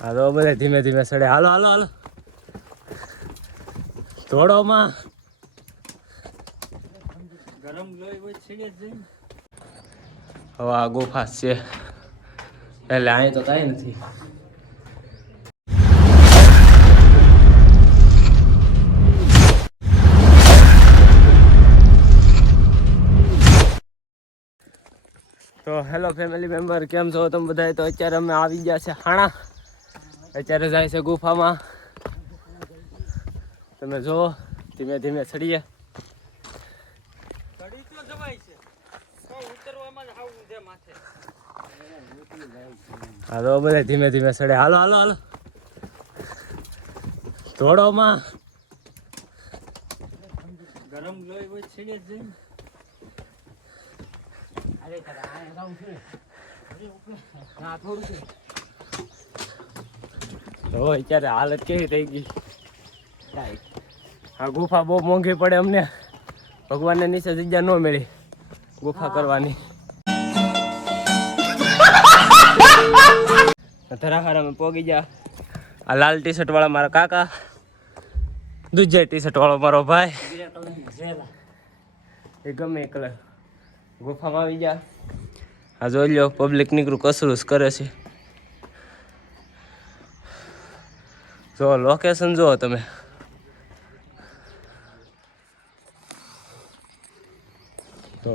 હાલો બધા ધીમે ધીમે સડે. હાલો હાલો હાલો થોડોમાં ગરમ લોહી હોય છે જ. હવે આ ગુફા છે એટલે અહીં તો કાંઈ નથી. તો હેલો ફેમિલી મેમ્બર, કેમ છો તમે બધા? તો અત્યારે અમે આવી ગયા છે હાણા. અત્યારે જાય છે ગુફામાં. તમે જુઓ ધીમે ધીમે ચડીએ. હાલો બધા ધીમે ધીમે ચડે. હાલો હાલો હાલો થોડોમાં ગરમ લોહી હોય છે જ. તો અત્યારે હાલત કેવી થઈ ગઈ. આ ગુફા બહુ મોંઘી પડે અમને. ભગવાનને નીચે જગ્યા ન મળી ગુફા કરવાની. ધરાહાર અમે પોગી ગયા. આ લાલ ટી શર્ટ વાળા મારા કાકા, દૂજા ટી શર્ટ વાળો મારો ભાઈ, એ ગમે એ કલર. ગુફામાં આવી ગયા. આ જોઈ લો પબ્લિક નીકળું કસરૂસ કરે છે. જો લોકેશન જુઓ તમે. તો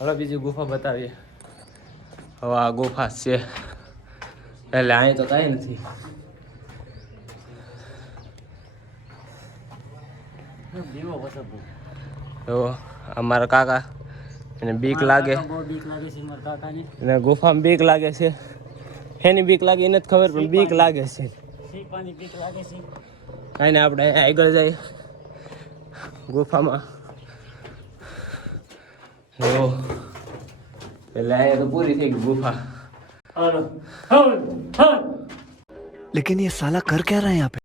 હવે બીજી ગુફા બતાવીએ. હવે આ ગુફા છે એટલે અહીં તો કાંઈ નથી. તો અમારા કાકા એને બીક લાગે. એને ગુફામાં બીક લાગે છે. એની બીક લાગે એને જ ખબર, પણ બીક લાગે છે. કાંઈ ને આપણે આગળ જઈએ ગુફામાં. એટલે અહીંયા તો પૂરી થઈ ગઈ ગુફા. लेकिन ये साला कर क्या रहा है यहाँ पे?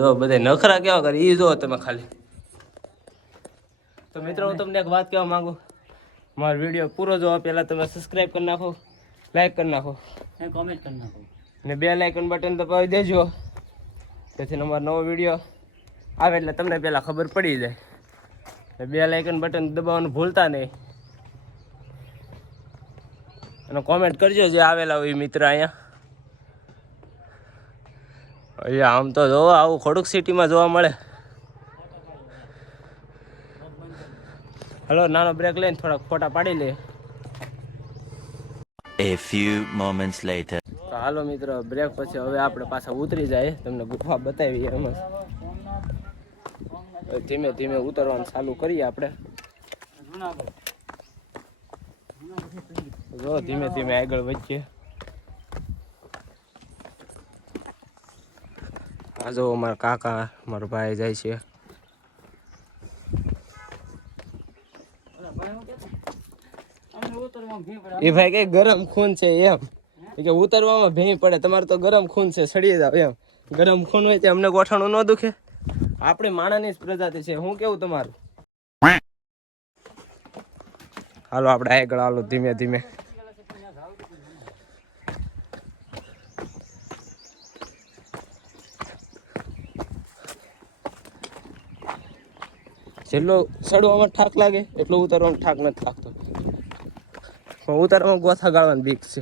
જો બધા નખરા કેવા કરે એ જો તમે ખાલી. તો મિત્રો હું તમને એક વાત કહેવા માંગુ. મારો વિડીયો પૂરો જોવા પહેલા તમે સબસ્ક્રાઇબ કરી નાખો, લાઈક કરી નાખો, કોમેન્ટ કરી નાખો ને બે લાઇકન બટન દબાવી દેજો, જેથી અમારો નવો વિડીયો આવે એટલે તમને પહેલાં ખબર પડી જાય. બે લાઇકન બટન દબાવવાનું ભૂલતા નહીં. અને કોમેન્ટ કરજો જે આવેલા હોય મિત્ર. અહીંયા આમ તો જોવો આવું ખોડુક સિટીમાં જોવા મળે. હલો નાનો બ્રેક લઈને થોડાક ફોટા પાડી લે. A few moments later. તો હાલો મિત્રો બ્રેક પછી હવે આપણે પાછા ઉતરી જાય. તમને ગુફા બતાવી એમ ધીમે ધીમે ઉતરવાનું ચાલુ કરીએ આપણે. જો ધીમે ધીમે આગળ વધીએ. આ જો મારા કાકા મારો ભાઈ જાય છે. એ ભાઈ કે ગરમ ખૂન છે એમ કે ઉતરવામાં ભેં પડે. તમારે તો ગરમ ખૂન છે, સડી જાવ એમ. ગરમ ખૂન હોય તો અમને ગોઠણું ન દુખે. આપણે માણસની જ પ્રજાતિ છે. હું કેવું તમારું? હાલો આપણે આગળ હાલો ધીમે ધીમે. જેટલો ચડવામાં ઠાક લાગે એટલો ઉતરવામાં ઠાક નથી લાગતો. ઉતારવામાં ગોથા ગાળવાની બીક છે.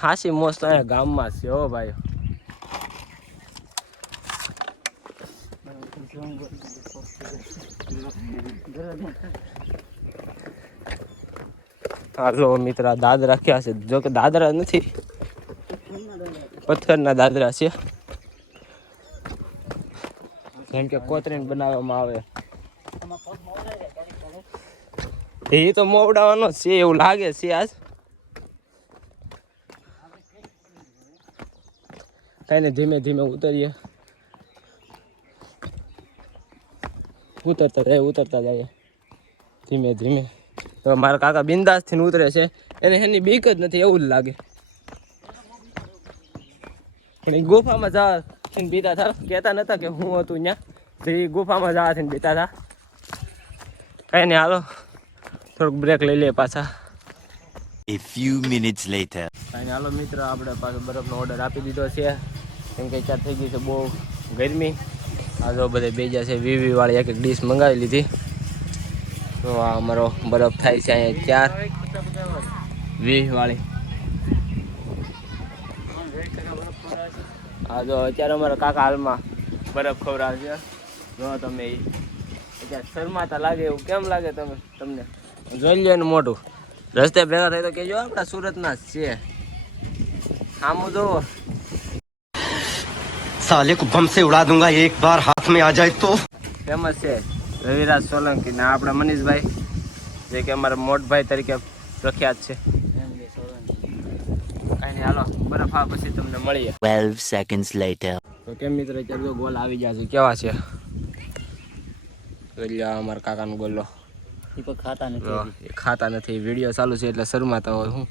ખાસી મોસ્ત અહીંયા ગામમાં છે હો ભાઈ. હા જો મિત્ર દાદરા ક્યાં છે? જો કે દાદરા નથી, પથ્થરના દાદરા છે. જેમ કે કોતરીને બનાવવામાં આવે. એ તો મોવડાવાનો છે એવું લાગે છે આજ. કઈ ને ધીમે ધીમે ઉતરીએ. ઉતરતા જાય ધીમે ધીમે. તો મારા કાકા બિંદાસ થી ઉતરે છે. એને એની બીક જ નથી એવું જ લાગે. પણ એ ગુફામાં જવા બીતા હતા. કહેતા નતા કે હું હતું ત્યાં. એ ગુફામાં જવાથી બીતા હતા. કઈ નહીં હાલો થોડુંક બ્રેક લઈ લઈએ પાછા. A few minutes later. અને હાલો મિત્ર, આપણે પાછો બરફનો ઓર્ડર આપી દીધો છે, કેમ કે ત્યાં થઈ ગઈ છે બહુ ગરમી. આ જો બધા બેજા છે, વીવી વાળી એક ડીશ મંગાવી લીધી. તો આ અમારો બરફ થાય છે અહીંયા 4 20 વાળી. હા જો અત્યારે અમારા કાકા હાલમાં બરફ ખવડાવે છે. જો તમે અત્યારે શરમાતા લાગે એવું કેમ લાગે તમને જોઈ લો એનું મોઢું. રસ્તે ભેગા થાય તો કહેજો આપણા સુરતના જ છે. આમ જોવો साले को बम से उड़ा दूंगा एक बार हाथ में आ जाए तो. ફેમસ છે રવિરાજ સોલંકી ને આપણા મનીષભાઈ, જે કે અમારા મોટભાઈ તરીકે પ્રખ્યાત છે. કાંઈ નહીં, હાલો બરફ આ પછી તમને મળીએ. 12 seconds later. તો કેમ મિત્ર, અત્યારે તો ગોલ આવી ગયા છે. કેવા છે ગોલ્યા અમારા કાકાનો ગોલ્લો? એ ખાતા નથી, વિડીયો ચાલુ છે એટલે શરમાતા હોય. હું